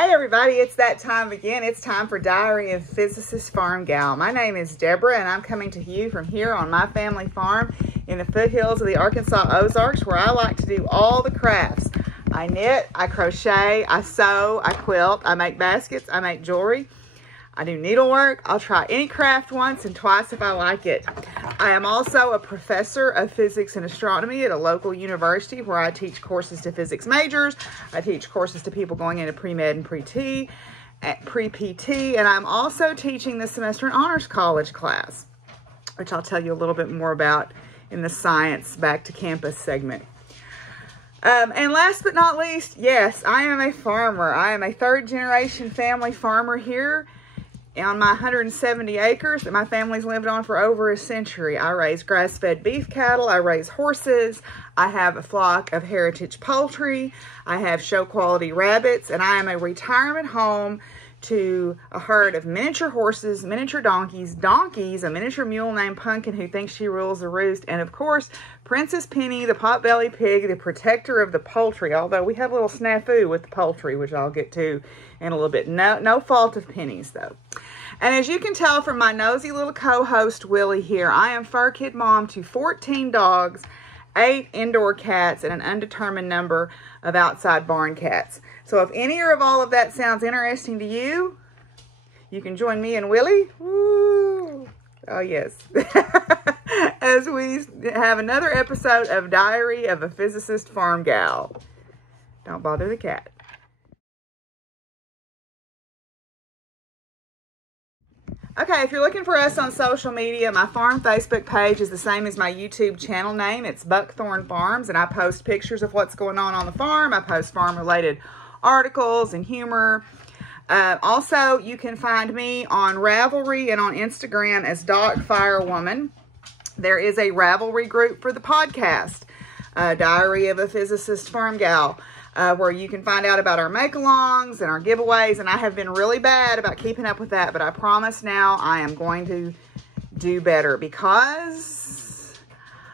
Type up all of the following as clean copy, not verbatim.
Hey everybody, it's that time again. It's time for Diary of Physicist Farmgal. My name is Deborah and I'm coming to you from here on my family farm in the foothills of the Arkansas Ozarks, where I like to do all the crafts. I knit, I crochet, I sew, I quilt, I make baskets, I make jewelry. I do needlework. I'll try any craft once and twice if I like it. I am also a professor of physics and astronomy at a local university where I teach courses to physics majors. I teach courses to people going into pre-med and pre-PT, and I'm also teaching this semester an honors college class, which I'll tell you a little bit more about in the Science Back to Campus segment. And last but not least, yes, I am a farmer. I am a third-generation family farmer here on my 170 acres that my family's lived on for over a century. I raise grass-fed beef cattle, I raise horses, I have a flock of heritage poultry, I have show-quality rabbits, and I am a retirement home to a herd of miniature horses, miniature donkeys, a miniature mule named Pumpkin who thinks she rules the roost, and of course, Princess Penny, the pot-bellied pig, the protector of the poultry, although we have a little snafu with the poultry, which I'll get to in a little bit. No fault of Penny's, though. And as you can tell from my nosy little co-host, Willie, here, I am fur kid mom to 14 dogs, 8 indoor cats, and an undetermined number of outside barn cats. So if any or of all of that sounds interesting to you, you can join me and Willie. Woo! Oh, yes. As we have another episode of Diary of a Physicist Farmgal. Don't bother the cat. Okay, if you're looking for us on social media, my farm Facebook page is the same as my YouTube channel name. It's Buckthorn Farms, and I post pictures of what's going on the farm. I post farm-related articles and humor. Also, you can find me on Ravelry and on Instagram as Firewoman. There is a Ravelry group for the podcast, Diary of a Physicist Farmgal, where you can find out about our make-alongs and our giveaways, and I have been really bad about keeping up with that, but I promise now I am going to do better because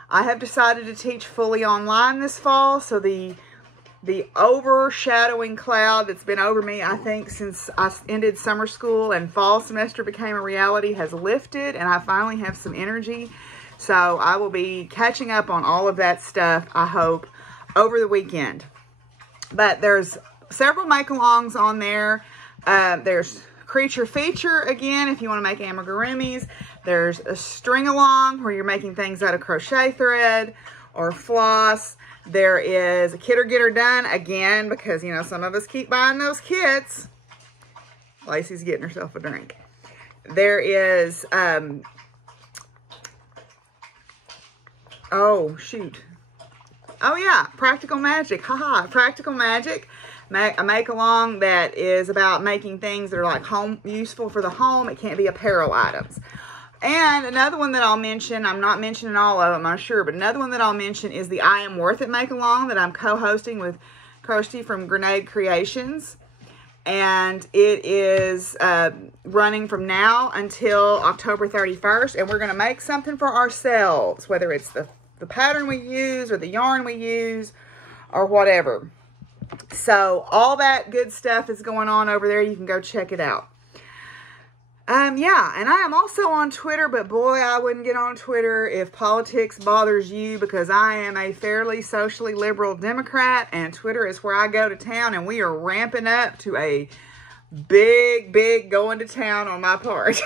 I have decided to teach fully online this fall, so the overshadowing cloud that's been over me, I think, since I ended summer school and fall semester became a reality has lifted, and I finally have some energy, so I will be catching up on all of that stuff, I hope, over the weekend. But there's several make-alongs on there. There's Creature Feature, again, if you want to make amigurumis. There's a string-along where you're making things out of crochet thread or floss. There is a Kit or Get Her Done, again, because, you know, some of us keep buying those kits. Lacey's getting herself a drink. There is, oh, shoot. Oh yeah, Practical Magic, haha, Practical Magic, a make-along that is about making things that are like home, useful for the home. It can't be apparel items. And another one that I'll mention, I'm not mentioning all of them, I'm sure, but another one that I'll mention is the I Am Worth It make-along that I'm co-hosting with Kirsty from Grenade Creations. And it is running from now until October 31st, and we're going to make something for ourselves, whether it's the pattern we use or the yarn we use or whatever. So all that good stuff is going on over there. You can go check it out. Yeah, and I am also on Twitter, but boy, I wouldn't get on Twitter if politics bothers you, because I am a fairly socially liberal Democrat, and Twitter is where I go to town, and we are ramping up to a big going to town on my part.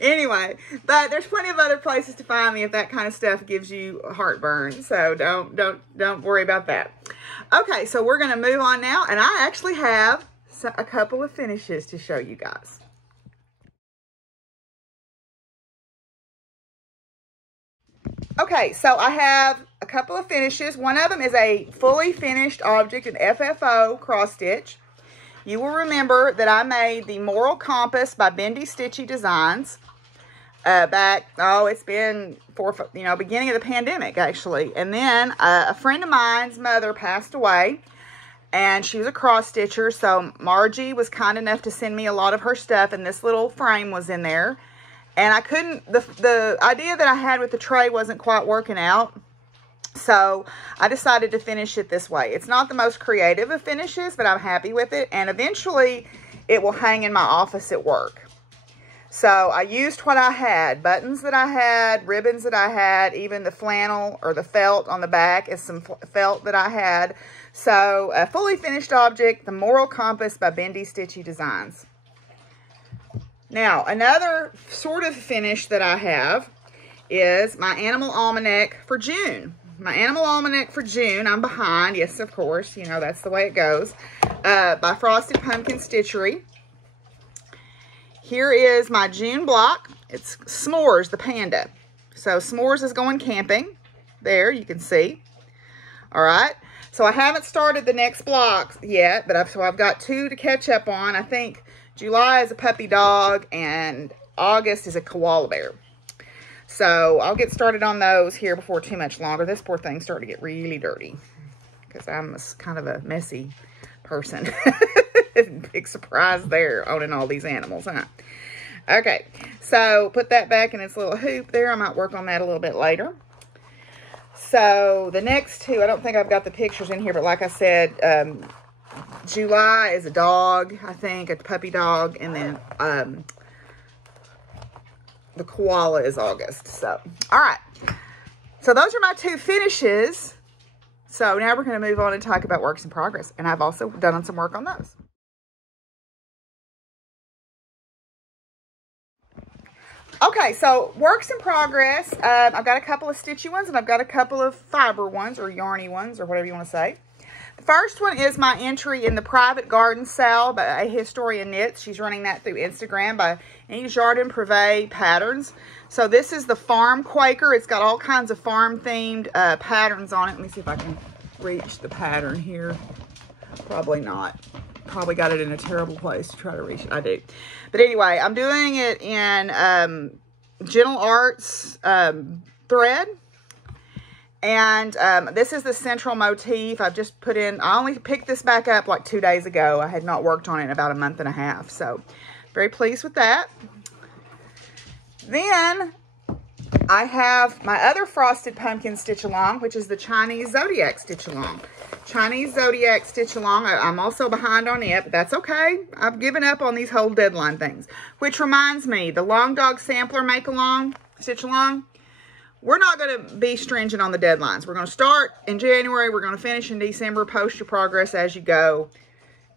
Anyway, but there's plenty of other places to find me if that kind of stuff gives you heartburn. So don't worry about that. Okay, so we're going to move on now, and I actually have a couple of finishes to show you guys. Okay, so I have a couple of finishes. One of them is a fully finished object, an FFO cross stitch. You will remember that I made the Moral Compass by Bendy Stitchy Designs back, it's been for, beginning of the pandemic, actually. And then a friend of mine's mother passed away, and she was a cross stitcher, so Margie was kind enough to send me a lot of her stuff, and this little frame was in there. And I couldn't, the idea that I had with the tray wasn't quite working out. So I decided to finish it this way. It's not the most creative of finishes, but I'm happy with it. And eventually it will hang in my office at work. So I used what I had, buttons that I had, ribbons that I had, even the flannel or the felt on the back is some felt that I had. So a fully finished object, the Moral Compass by Bendy Stitchy Designs. Now, another sort of finish that I have is my Animal Almanac for June. My Animal Almanac for June, I'm behind. Yes, of course, you know, that's the way it goes. By Frosted Pumpkin Stitchery. Here is my June block. It's S'mores, the panda. So S'mores is going camping. There, you can see. All right. So I haven't started the next block yet, but I've got 2 to catch up on. I think July is a puppy dog and August is a koala bear. So I'll get started on those here before too much longer. This poor thing's starting to get really dirty because I'm kind of a messy person. Big surprise there, owning all these animals, huh? Okay, so put that back in its little hoop there. I might work on that a little bit later. So the next 2, I don't think I've got the pictures in here, but like I said, July is a dog, I think, a puppy dog, and then the koala is August. So, all right. So those are my 2 finishes. So now we're going to move on and talk about works in progress. And I've also done some work on those. Okay, so works in progress. I've got a couple of stitchy ones and I've got a couple of fiber ones or yarny ones or whatever you want to say. The first one is my entry in the private garden sale by A Historian Knits. She's running that through Instagram by any Jardin Privé patterns. So this is the Farm Quaker. It's got all kinds of farm themed patterns on it. Let me see if I can reach the pattern here. Probably not. Probably got it in a terrible place to try to reach it. I do. But anyway, I'm doing it in Gentle Arts thread. And this is the central motif. I've just put in, I only picked this back up like 2 days ago. I had not worked on it in about a month and a half. So very pleased with that. Then I have my other Frosted Pumpkin Stitch Along, which is the Chinese Zodiac Stitch Along. Chinese Zodiac Stitch Along. I'm also behind on it, but that's okay. I've given up on these whole deadline things. Which reminds me, the Long Dog Sampler Make Along, Stitch Along. We're not going to be stringent on the deadlines. We're going to start in January. We're going to finish in December. Post your progress as you go.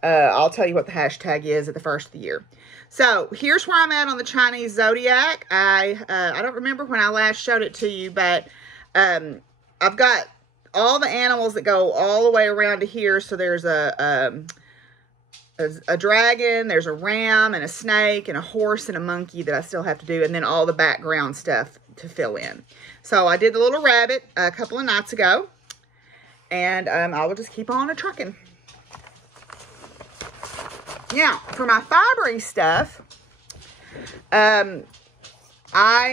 I'll tell you what the hashtag is at the first of the year. So here's where I'm at on the Chinese Zodiac. I don't remember when I last showed it to you, but I've got all the animals that go all the way around to here. So there's a dragon, there's a ram, and a snake, and a horse, and a monkey that I still have to do, and then all the background stuff to fill in. So I did the little rabbit a couple of nights ago, and I will just keep on a-trucking. Now, for my fibery stuff, I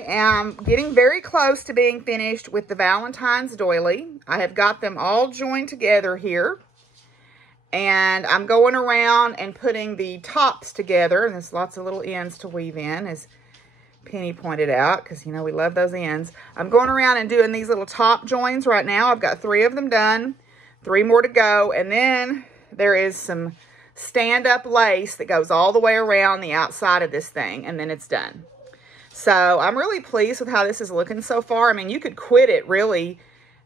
am getting very close to being finished with the Valentine's doily. I have got them all joined together here. And I'm going around and putting the tops together. And there's lots of little ends to weave in, as Penny pointed out, because, you know, we love those ends. I'm going around and doing these little top joins right now. I've got 3 of them done, 3 more to go. And then there is some stand-up lace that goes all the way around the outside of this thing, and then it's done. So I'm really pleased with how this is looking so far. I mean, you could quit it really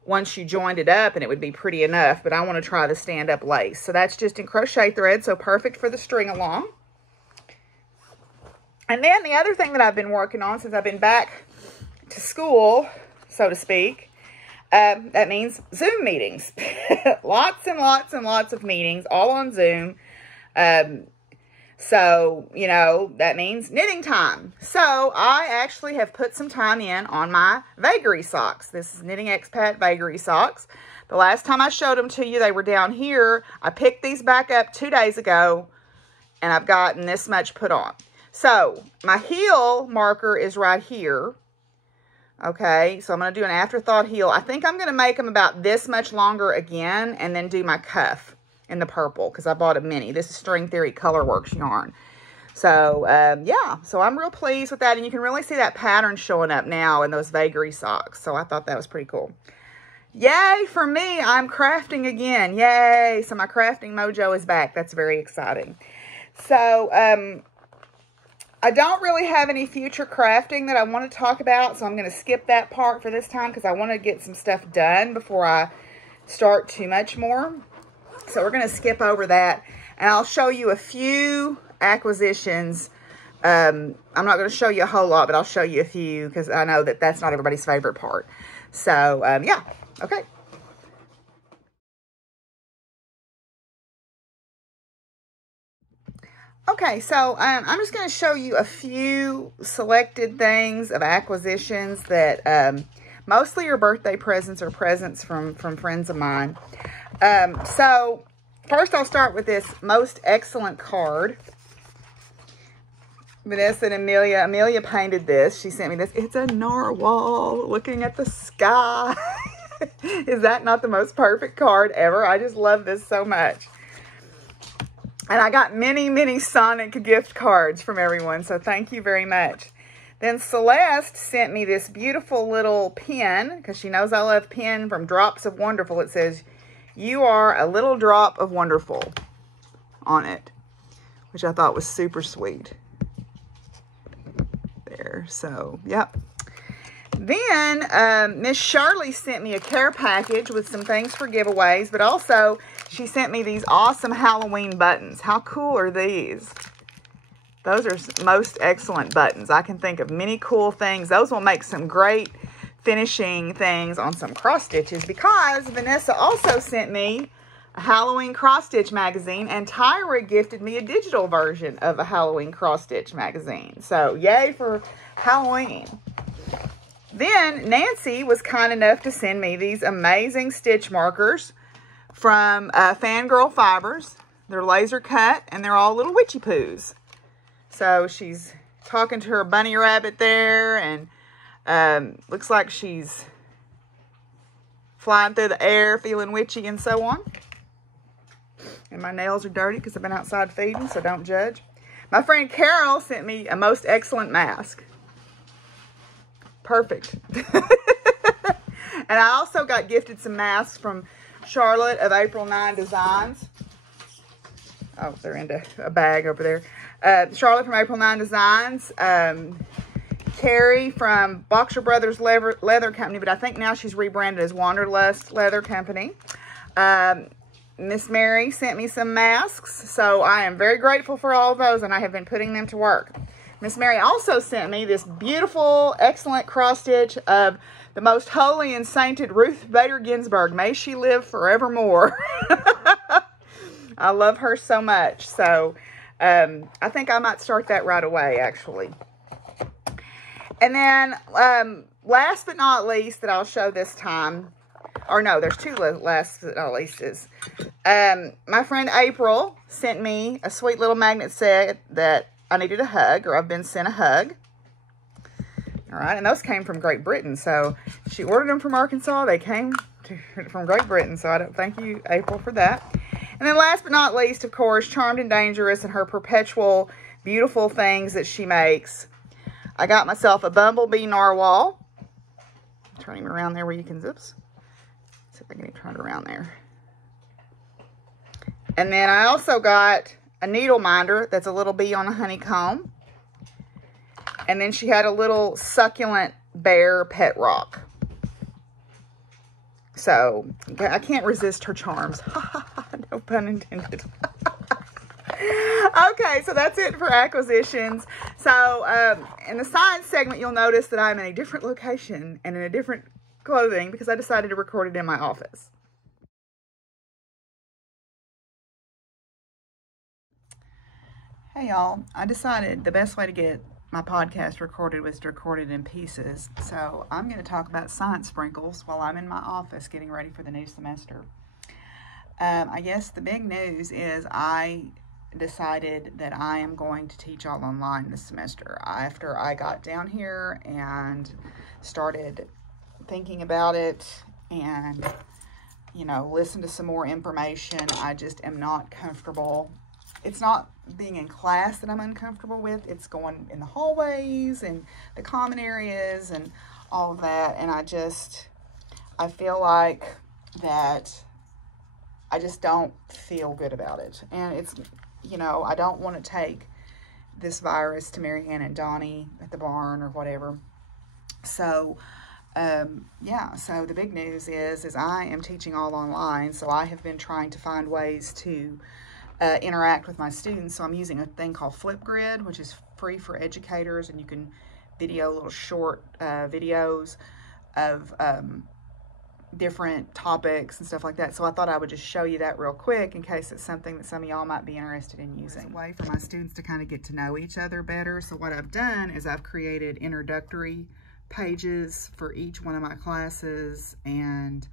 once you joined it up and it would be pretty enough, but I want to try the stand-up lace. So that's just in crochet thread, so perfect for the string along. And then the other thing that I've been working on since I've been back to school, so to speak, that means Zoom meetings. Lots and lots and lots of meetings, all on Zoom. So, you know, that means knitting time. So I actually have put some time in on my vagary socks. This is Knitting Expat vagary socks. The last time I showed them to you, they were down here. I picked these back up 2 days ago, and I've gotten this much put on. So my heel marker is right here. Okay, so I'm going to do an afterthought heel. I think I'm going to make them about this much longer again, and then do my cuff in the purple, because I bought a mini. This is String Theory Colorworks yarn. So, yeah, so I'm real pleased with that, and you can really see that pattern showing up now in those vagary socks. So I thought that was pretty cool. Yay for me, I'm crafting again. Yay, so my crafting mojo is back. That's very exciting. So, I don't really have any future crafting that I want to talk about, so I'm going to skip that part for this time because I want to get some stuff done before I start too much more. So we're going to skip over that, and I'll show you a few acquisitions. I'm not going to show you a whole lot, but I'll show you a few because I know that that's not everybody's favorite part. So, yeah. Okay. Okay, so I'm just going to show you a few selected things of acquisitions that mostly are birthday presents or presents from friends of mine. So first I'll start with this most excellent card. Vanessa and Amelia. Amelia painted this. She sent me this. It's a narwhal looking at the sky. Is that not the most perfect card ever? I just love this so much. And I got many, many Sonic gift cards from everyone, so thank you very much. Then Celeste sent me this beautiful little pen, because she knows I love pen, from Drops of Wonderful. It says, "You are a little drop of wonderful" on it, which I thought was super sweet. There, so, yep. Then Miss Shirley sent me a care package with some things for giveaways, but also she sent me these awesome Halloween buttons. How cool are these? Those are most excellent buttons. I can think of many cool things. Those will make some great finishing things on some cross stitches, because Vanessa also sent me a Halloween cross stitch magazine, and Tyra gifted me a digital version of a Halloween cross stitch magazine. So yay for Halloween. Then Nancy was kind enough to send me these amazing stitch markers from Fangirl Fibers. They're laser cut, and they're all little witchy poos. So she's talking to her bunny rabbit there, and looks like she's flying through the air, feeling witchy and so on. And my nails are dirty because I've been outside feeding, so don't judge. My friend Carol sent me a most excellent mask. Perfect. And I also got gifted some masks from Charlotte of April 9 Designs. Oh, they're in a bag over there. Charlotte from April 9 Designs. Carrie from Boxer Brothers Leather Company, but I think now she's rebranded as Wanderlust Leather Company. Miss Mary sent me some masks, so I am very grateful for all of those, and I have been putting them to work. Miss Mary also sent me this beautiful, excellent cross stitch of the most holy and sainted Ruth Bader Ginsburg. May she live forevermore. I love her so much. So I think I might start that right away, actually. And then last but not least that I'll show this time, or no, there's two last but not leastes. My friend April sent me a sweet little magnet set that I needed a hug, or I've been sent a hug. All right, and those came from Great Britain. So she ordered them from Arkansas. They came from Great Britain. So I don't thank you, April, for that. And then last but not least, of course, Charmed and Dangerous and her perpetual beautiful things that she makes. I got myself a Bumblebee Narwhal. Turn him around there where you can zips. See if I can turn it around there. And then I also got a needle minder that's a little bee on a honeycomb. And then she had a little succulent bear pet rock. So I can't resist her charms. No pun intended. Okay, so that's it for acquisitions. So in the science segment, you'll notice that I'm in a different location and in a different clothing because I decided to record it in my office. Hey y'all, I decided the best way to get my podcast recorded was to record it in pieces. So I'm going to talk about science sprinkles while I'm in my office getting ready for the new semester. I guess the big news is I decided that I am going to teach all online this semester. After I got down here and started thinking about it and, you know, listen to some more information, I just am not comfortable. It's not being in class that I'm uncomfortable with. It's going in the hallways and the common areas and all of that. And I feel like that I just don't feel good about it. And it's, you know, I don't want to take this virus to Mary Ann and Donnie at the barn or whatever. So, yeah, so the big news is I am teaching all online. So I have been trying to find ways to interact with my students. So I'm using a thing called Flipgrid, which is free for educators, and you can video little short videos of different topics and stuff like that. So I thought I would just show you that real quick in case it's something that some of y'all might be interested in using. It's a way for my students to kind of get to know each other better. So what I've done is I've created introductory pages for each one of my classes, and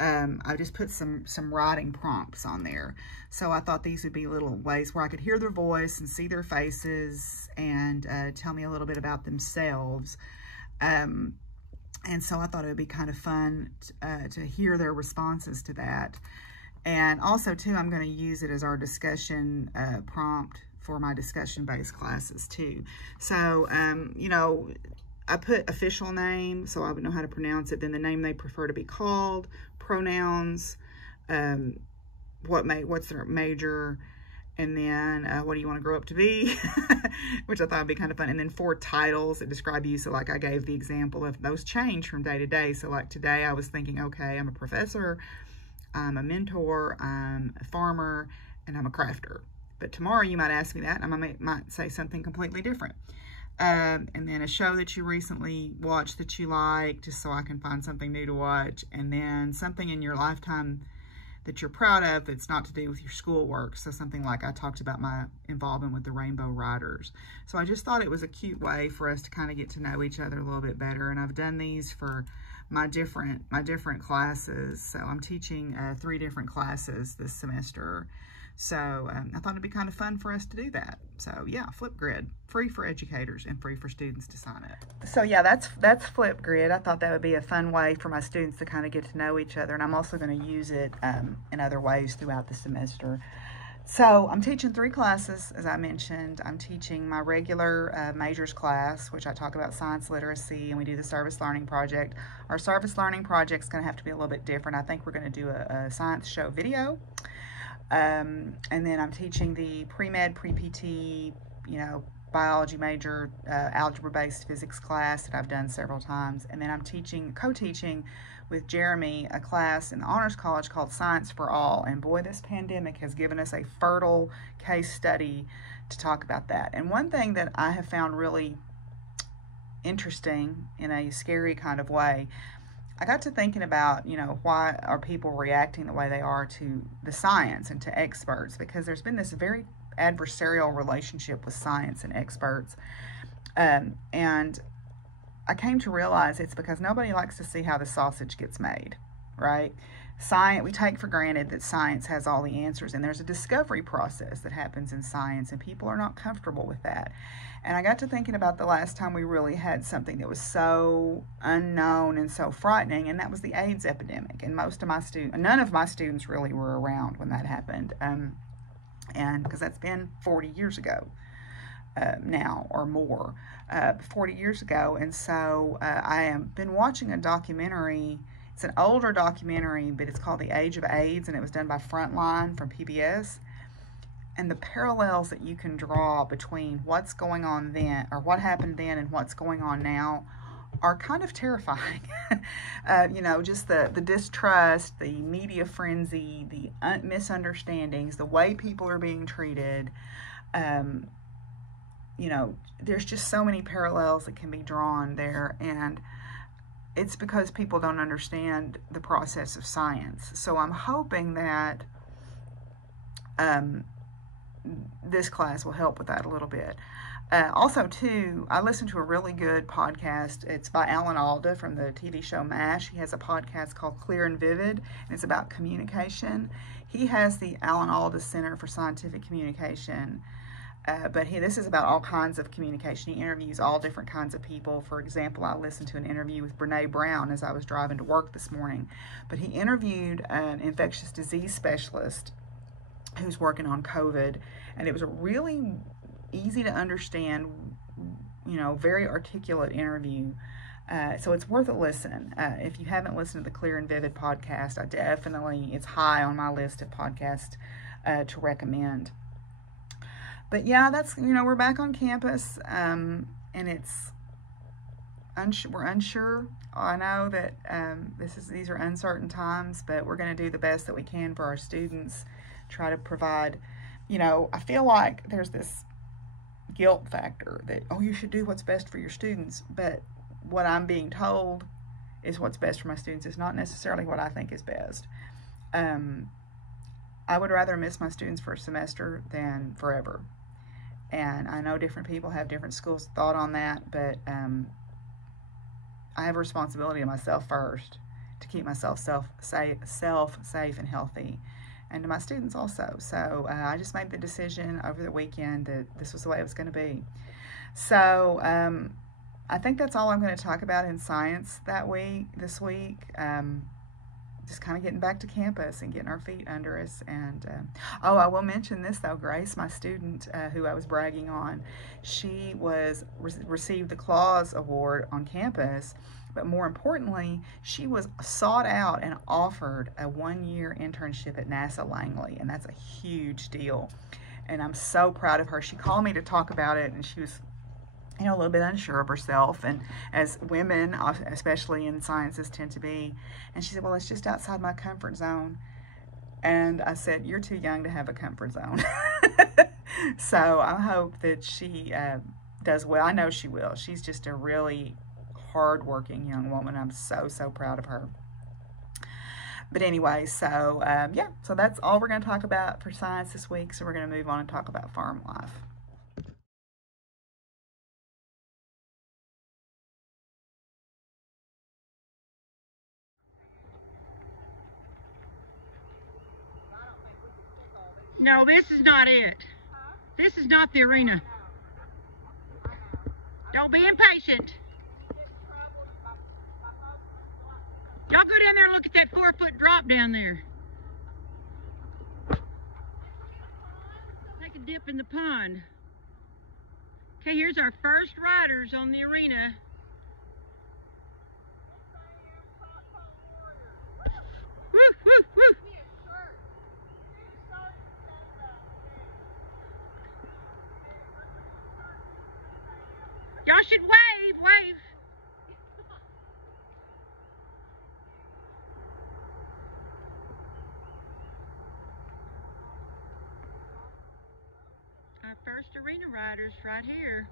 I just put some writing prompts on there. So I thought these would be little ways where I could hear their voice and see their faces and tell me a little bit about themselves. And so I thought it would be kind of fun to hear their responses to that. And also, too, I'm going to use it as our discussion prompt for my discussion-based classes, too. So, you know, I put official name, so I would know how to pronounce it, then the name they prefer to be called, pronouns, what's their major, and then what do you want to grow up to be, which I thought would be kind of fun. And then 4 titles that describe you. So like I gave the example of those change from day to day. So like today I was thinking, okay, I'm a professor, I'm a mentor, I'm a farmer, and I'm a crafter. But tomorrow you might ask me that, and I might say something completely different. And then a show that you recently watched that you like, just so I can find something new to watch. And then something in your lifetime that you're proud of that's not to do with your schoolwork. So something like I talked about my involvement with the Rainbow Riders. So I just thought it was a cute way for us to kind of get to know each other a little bit better. And I've done these for my different classes. So I'm teaching 3 different classes this semester. So I thought it'd be kind of fun for us to do that. So yeah, Flipgrid, free for educators and free for students to sign up. So yeah, that's Flipgrid. I thought that would be a fun way for my students to kind of get to know each other. And I'm also going to use it in other ways throughout the semester. So I'm teaching 3 classes, as I mentioned. I'm teaching my regular majors class, which I talk about science literacy, and we do the service learning project. Our service learning project is going to have to be a little bit different. I think we're going to do a science show video. And then I'm teaching the pre-med, pre-PT, you know, biology major, algebra-based physics class that I've done several times. And then I'm co-teaching with Jeremy a class in the Honors College called Science for All. And boy, this pandemic has given us a fertile case study to talk about that. And one thing that I have found really interesting in a scary kind of way, I got to thinking about, you know, why are people reacting the way they are to the science and to experts? Because there's been this very adversarial relationship with science and experts. And I came to realize it's because nobody likes to see how the sausage gets made, right? We take for granted that science has all the answers, and there's a discovery process that happens in science, and people are not comfortable with that. And I got to thinking about the last time we really had something that was so unknown and so frightening, and that was the AIDS epidemic. And none of my students really were around when that happened, and because that's been 40 years ago now or more, 40 years ago. And so I have been watching a documentary. It's an older documentary, but it's called The Age of AIDS, and it was done by Frontline from PBS. And the parallels that you can draw between what's going on then, or what happened then, and what's going on now are kind of terrifying. You know, just the distrust, the media frenzy, the misunderstandings, the way people are being treated. You know, there's just so many parallels that can be drawn there, and it's because people don't understand the process of science. So I'm hoping that this class will help with that a little bit. Also, too, I listened to a really good podcast. It's by Alan Alda from the TV show MASH. He has a podcast called Clear and Vivid, and it's about communication. He has the Alan Alda Center for Scientific Communication. But this is about all kinds of communication. He interviews all different kinds of people. For example, I listened to an interview with Brene Brown as I was driving to work this morning. But he interviewed an infectious disease specialist who's working on COVID. And it was a really easy to understand, you know, very articulate interview. So it's worth a listen. If you haven't listened to the Clear and Vivid podcast, it's high on my list of podcasts to recommend. But yeah, we're back on campus, and we're unsure. I know that these are uncertain times, but we're going to do the best that we can for our students. Try to provide, I feel like there's this guilt factor that, oh, you should do what's best for your students, but what I'm being told is what's best for my students is not necessarily what I think is best. I would rather miss my students for a semester than forever. And I know different people have different schools of thought on that, but I have a responsibility to myself first to keep myself safe and healthy, and to my students also. So I just made the decision over the weekend that this was the way it was going to be. So I think that's all I'm going to talk about in science this week. Just kind of getting back to campus and getting our feet under us. And I will mention this though. Grace, my student who I was bragging on, she received the Claus Award on campus, but more importantly, she was sought out and offered a 1-year internship at NASA Langley, and that's a huge deal. And I'm so proud of her. She called me to talk about it, and she was a little bit unsure of herself, and as women, especially in sciences, tend to be. And she said, well, it's just outside my comfort zone. And I said, you're too young to have a comfort zone. So I hope that she does well. I know she will. She's just a really hardworking young woman. I'm so, so proud of her. But anyway, so so that's all we're going to talk about for science this week. So we're going to move on and talk about farm life. No, this is not it. This is not the arena. Don't be impatient. Y'all go down there and look at that 4-foot drop down there. Take a dip in the pond. Okay, here's our first riders on the arena. Woo, woo, woo. Y'all should wave. Our first arena riders right here.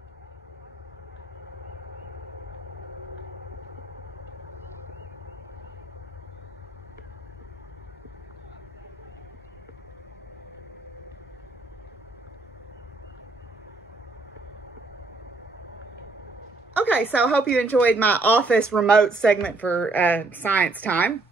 Okay, so I hope you enjoyed my office remote segment for science time.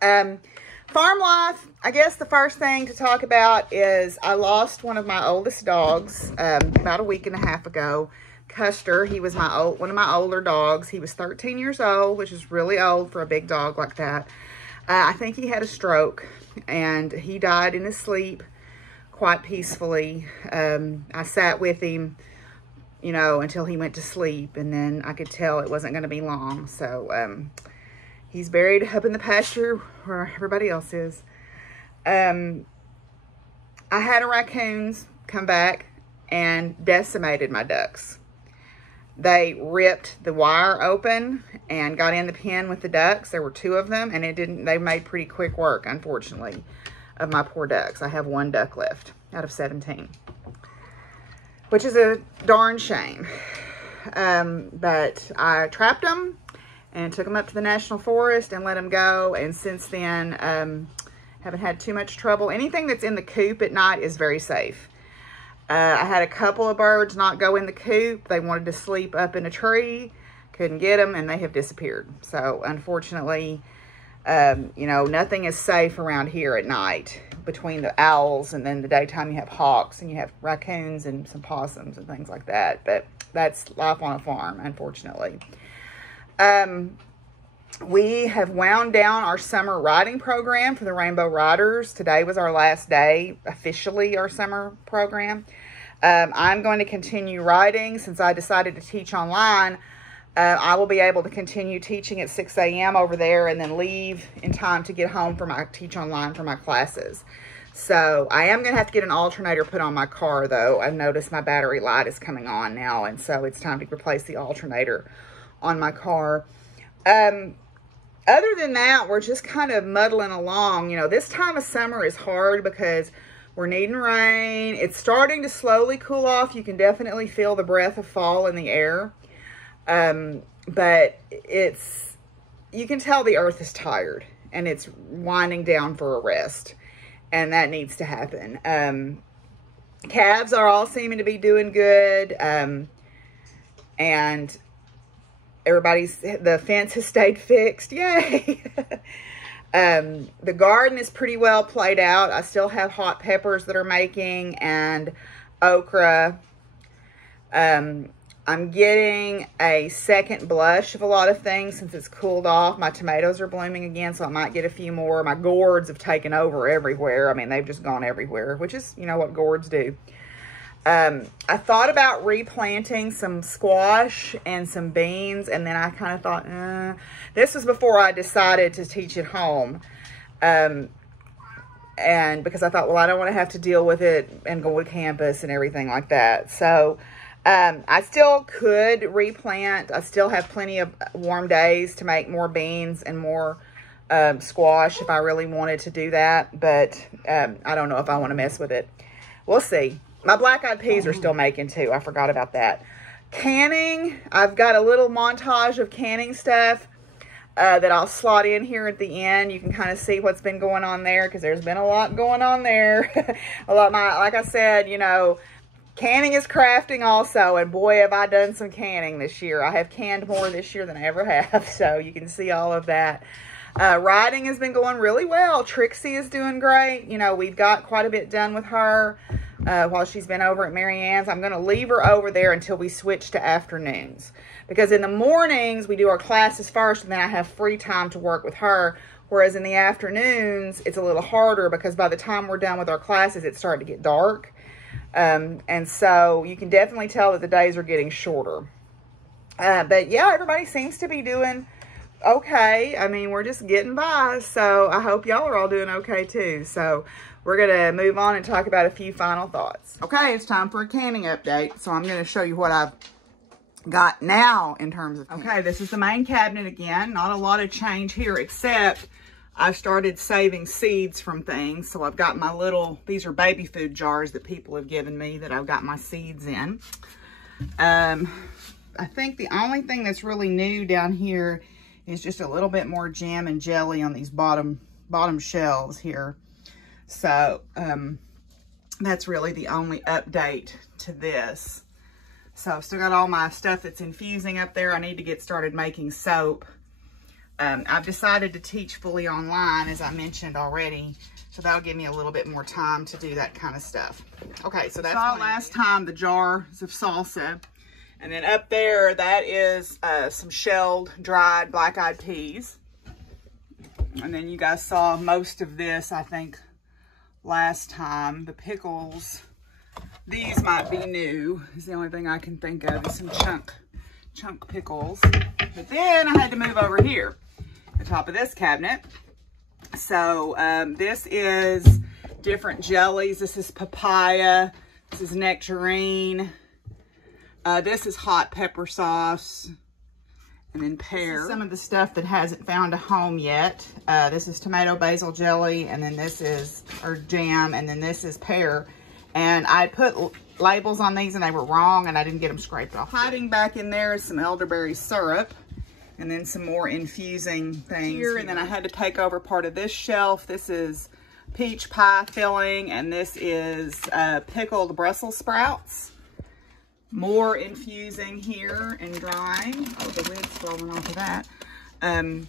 Farm life, I guess the first thing to talk about is I lost one of my oldest dogs about a week and a half ago. Custer, he was one of my older dogs. He was 13 years old, which is really old for a big dog like that. I think he had a stroke, and he died in his sleep quite peacefully. I sat with him, until he went to sleep, and then I could tell it wasn't going to be long. So he's buried up in the pasture where everybody else is. I had raccoons come back and decimated my ducks. They ripped the wire open and got in the pen with the ducks. There were 2 of them, and they made pretty quick work, unfortunately, of my poor ducks. I have 1 duck left out of 17. Which is a darn shame. But I trapped them and took them up to the National Forest and let them go. And since then, haven't had too much trouble. Anything that's in the coop at night is very safe. I had a couple of birds not go in the coop. They wanted to sleep up in a tree. Couldn't get them, and they have disappeared. So, unfortunately, nothing is safe around here at night. Between the owls, and then the daytime you have hawks, and you have raccoons and some possums and things like that. But that's life on a farm, unfortunately. We have wound down our summer riding program for the Rainbow Riders. Today was our last day, officially, our summer program. I'm going to continue riding since I decided to teach online. I will be able to continue teaching at 6 a.m. over there and then leave in time to get home for teach online for my classes. So I am going to have to get an alternator put on my car, though. I've noticed my battery light is coming on now, and so it's time to replace the alternator on my car. Other than that, we're just kind of muddling along. You know, this time of summer is hard because we're needing rain. It's starting to slowly cool off. You can definitely feel the breath of fall in the air. But you can tell the earth is tired and it's winding down for a rest, and that needs to happen. Calves are all seeming to be doing good. And the fence has stayed fixed. Yay. The garden is pretty well played out. I still have hot peppers that are making and okra. I'm getting a second blush of a lot of things since it's cooled off. My tomatoes are blooming again, so I might get a few more. My gourds have taken over everywhere. I mean, they've just gone everywhere, which is, you know, what gourds do. I thought about replanting some squash and some beans, and then I kind of thought, this was before I decided to teach at home. And because I thought, well, I don't want to have to deal with it and go to campus and everything like that. So I still could replant. I still have plenty of warm days to make more beans and more squash if I really wanted to do that. But I don't know if I want to mess with it. We'll see. My black-eyed peas are still making too. I forgot about that. Canning. I've got a little montage of canning stuff that I'll slot in here at the end. You can kind of see what's been going on there because there's been a lot going on there. Like I said, you know, canning is crafting also, and boy, have I done some canning this year. I have canned more this year than I ever have, so you can see all of that. Writing has been going really well. Trixie is doing great. You know, we've got quite a bit done with her while she's been over at Mary Ann's. I'm going to leave her over there until we switch to afternoons, because in the mornings we do our classes first, and then I have free time to work with her. Whereas in the afternoons, it's a little harder because by the time we're done with our classes, it's starting to get dark. And so you can definitely tell that the days are getting shorter. But yeah, everybody seems to be doing okay. I mean, we're just getting by. So I hope y'all are all doing okay too. So we're going to move on and talk about a few final thoughts. Okay, it's time for a canning update. So I'm going to show you what I've got now in terms of canning. Okay, this is the main cabinet again. Not a lot of change here, except I've started saving seeds from things. So I've got my little, these are baby food jars that people have given me that I've got my seeds in. I think the only thing that's really new down here is just a little bit more jam and jelly on these bottom shelves here. So that's really the only update to this. So I've still got all my stuff that's infusing up there. I need to get started making soap. I've decided to teach fully online, as I mentioned already, so that'll give me a little bit more time to do that kind of stuff. Okay, so that's last time the jars of salsa. And then up there, that is some shelled, dried black-eyed peas. And then you guys saw most of this, I think, last time. The pickles, these might be new, is the only thing I can think of, is some chunk pickles. But then I had to move over here, the top of this cabinet. So this is different jellies. This is papaya. This is nectarine. This is hot pepper sauce. And then pear. This is some of the stuff that hasn't found a home yet. This is tomato basil jelly, and then this is, or jam, and then this is pear. And I put labels on these and they were wrong, and I didn't get them scraped off. Hiding back in there is some elderberry syrup, and then some more infusing things here. And then I had to take over part of this shelf. This is peach pie filling, and this is pickled Brussels sprouts. More infusing here and drying. Oh, the lid's falling off of that. And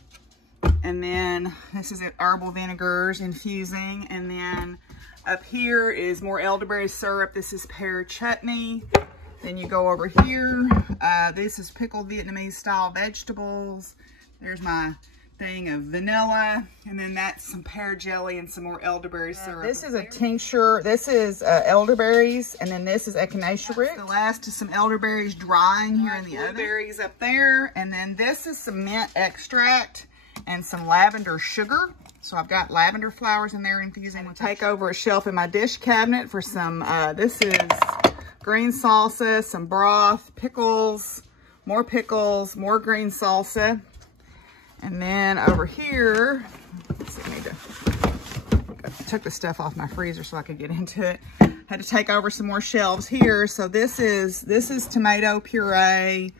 then this is herbal vinegars infusing. And then up here is more elderberry syrup. This is pear chutney. Then you go over here. This is pickled Vietnamese style vegetables. There's my thing of vanilla, and then that's some pear jelly and some more elderberry syrup. This is a tincture. This is elderberries, and then this is echinacea root. The last is some elderberries drying here in the oven. Berries up there, and then this is some mint extract and some lavender sugar. So I've got lavender flowers in there infusing. I'm gonna take over a shelf in my dish cabinet for some, this is green salsa, some broth, pickles, more green salsa. And then over here, let's see, I took the stuff off my freezer so I could get into it. Had to take over some more shelves here. So this is tomato puree.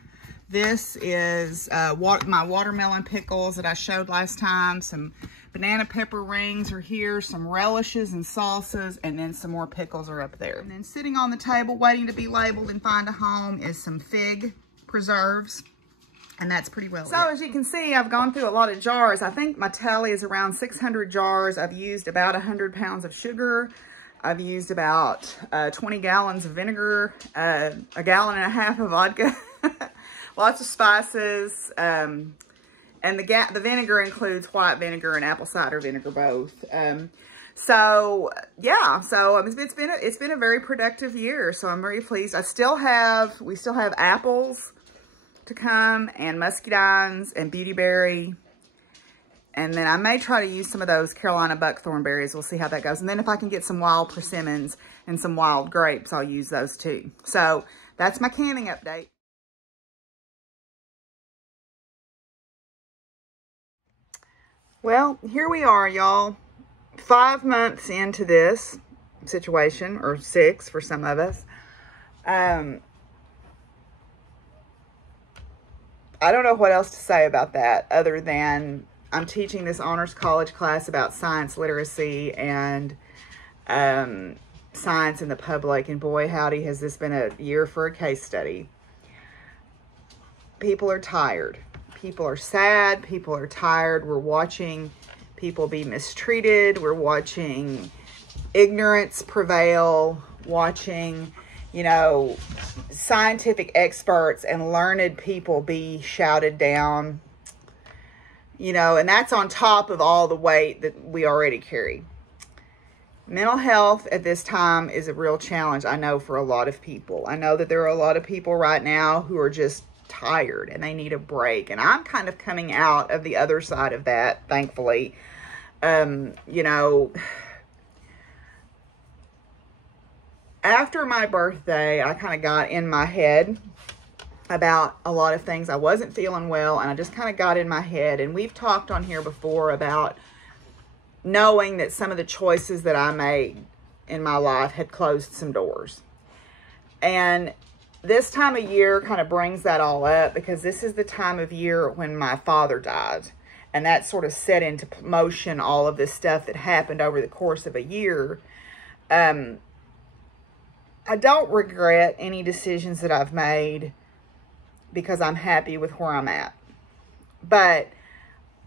This is my watermelon pickles that I showed last time. Some banana pepper rings are here, some relishes and salsas, and then some more pickles are up there. And then sitting on the table waiting to be labeled and find a home is some fig preserves. And that's pretty well. So as you can see, I've gone through a lot of jars. I think my tally is around 600 jars. I've used about 100 pounds of sugar. I've used about 20 gallons of vinegar, a gallon and a half of vodka, lots of spices. And the vinegar includes white vinegar and apple cider vinegar both. So yeah, so it's been a very productive year. So I'm very pleased. We still have apples to come, and muscadines and beautyberry, and then I may try to use some of those Carolina buckthorn berries. We'll see how that goes. And then if I can get some wild persimmons and some wild grapes, I'll use those too. So that's my canning update. Well, here we are, y'all. 5 months into this situation, or 6 for some of us. I don't know what else to say about that other than I'm teaching this honors college class about science literacy and science in the public. And boy, howdy, has this been a year for a case study. People are tired. People are sad. People are tired. We're watching people be mistreated. We're watching ignorance prevail, watching, you know, scientific experts and learned people be shouted down, you know, and that's on top of all the weight that we already carry. Mental health at this time is a real challenge, I know, for a lot of people. I know that there are a lot of people right now who are just tired and they need a break. And I'm kind of coming out of the other side of that, thankfully. You know, after my birthday, I kind of got in my head about a lot of things. I wasn't feeling well, and I just kind of got in my head. And we've talked on here before about knowing that some of the choices that I made in my life had closed some doors. And this time of year kind of brings that all up, because this is the time of year when my father died. And that sort of set into motion all of this stuff that happened over the course of a year. I don't regret any decisions that I've made because I'm happy with where I'm at. But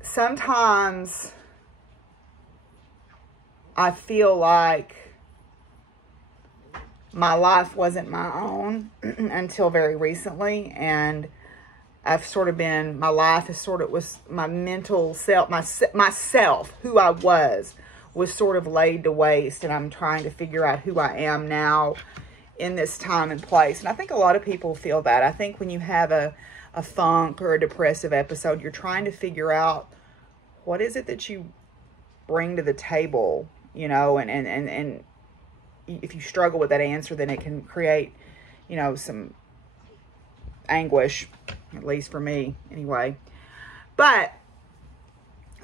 sometimes I feel like my life wasn't my own until very recently. And I've sort of been, my life is sort of, was my mental self, myself, who I was sort of laid to waste. And I'm trying to figure out who I am now in this time and place. And I think a lot of people feel that. I think when you have a funk or a depressive episode, you're trying to figure out what is it that you bring to the table, you know, and if you struggle with that answer, then it can create, you know, some anguish, at least for me anyway. But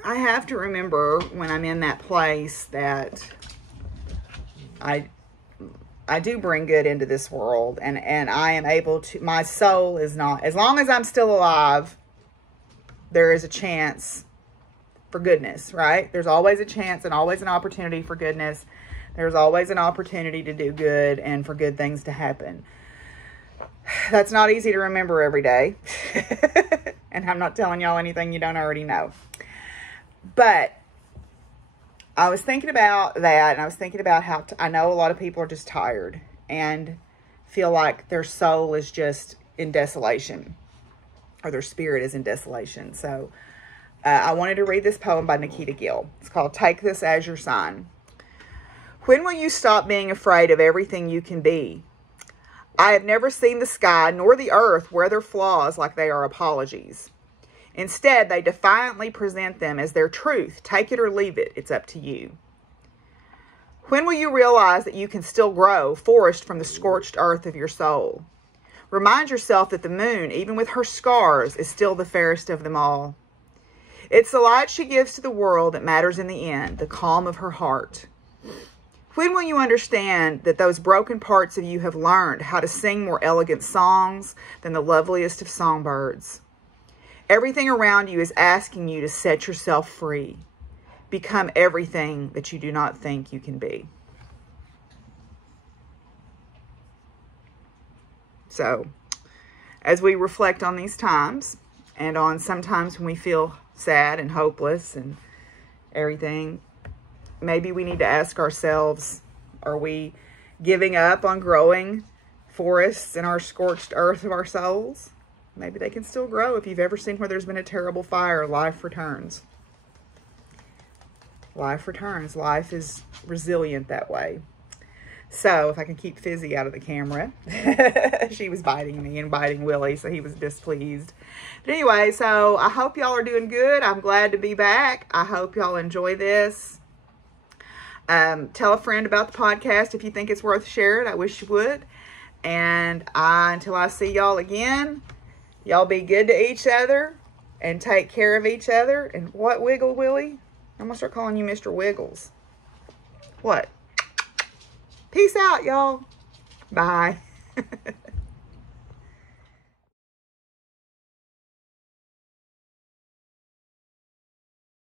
I have to remember when I'm in that place that I do bring good into this world, and I am able to, my soul is not, as long as I'm still alive, there is a chance for goodness, right? There's always a chance and always an opportunity for goodness. There's always an opportunity to do good and for good things to happen. That's not easy to remember every day. And I'm not telling y'all anything you don't already know. But I was thinking about that, and I was thinking about how I know a lot of people are just tired and feel like their soul is just in desolation, or their spirit is in desolation. So I wanted to read this poem by Nikita Gill. It's called Take This As Your Sign. When will you stop being afraid of everything you can be? I have never seen the sky nor the earth wear their flaws like they are apologies. Instead, they defiantly present them as their truth. Take it or leave it. It's up to you. When will you realize that you can still grow, forest from the scorched earth of your soul? Remind yourself that the moon, even with her scars, is still the fairest of them all. It's the light she gives to the world that matters in the end, the calm of her heart. When will you understand that those broken parts of you have learned how to sing more elegant songs than the loveliest of songbirds? Everything around you is asking you to set yourself free. Become everything that you do not think you can be. So, as we reflect on these times, and on sometimes when we feel sad and hopeless and everything, maybe we need to ask ourselves, are we giving up on growing forests in our scorched earth of our souls? Maybe they can still grow. If you've ever seen where there's been a terrible fire, life returns. Life returns. Life is resilient that way. So, if I can keep Fizzy out of the camera. She was biting me and biting Willie, so he was displeased. But anyway, so I hope y'all are doing good. I'm glad to be back. I hope y'all enjoy this. Tell a friend about the podcast if you think it's worth sharing. I wish you would. And until I see y'all again, y'all be good to each other and take care of each other. And what, Wiggle Willie? I'm going to start calling you Mr. Wiggles. What? Peace out, y'all. Bye.